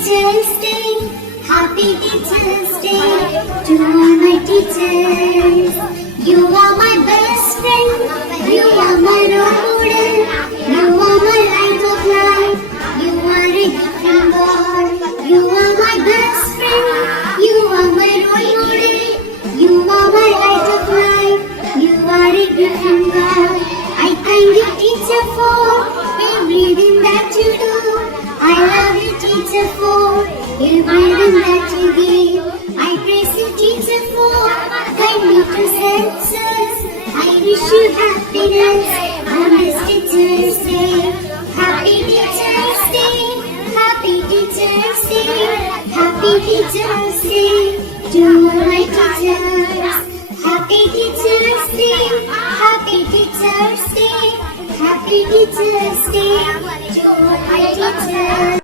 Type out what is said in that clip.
Teachers Day, Happy Teachers Day to all my teachers. You are my best friend, you are my role model, you are my light of life, you are a gift from God. You are my best friend, you are my role model, you are my light of life, you are a gift from God. I thank you, teacher, for everything that you do. I love you, teacher, for everything that you give. I praise you, teacher, for kindly to senses. I wish you happiness on this Teachers Day. Happy Teachers Day, Happy Teachers Day, Happy Teachers Day to all my teachers. Happy Teachers Day, Happy Teachers Day, Happy Teachers Day.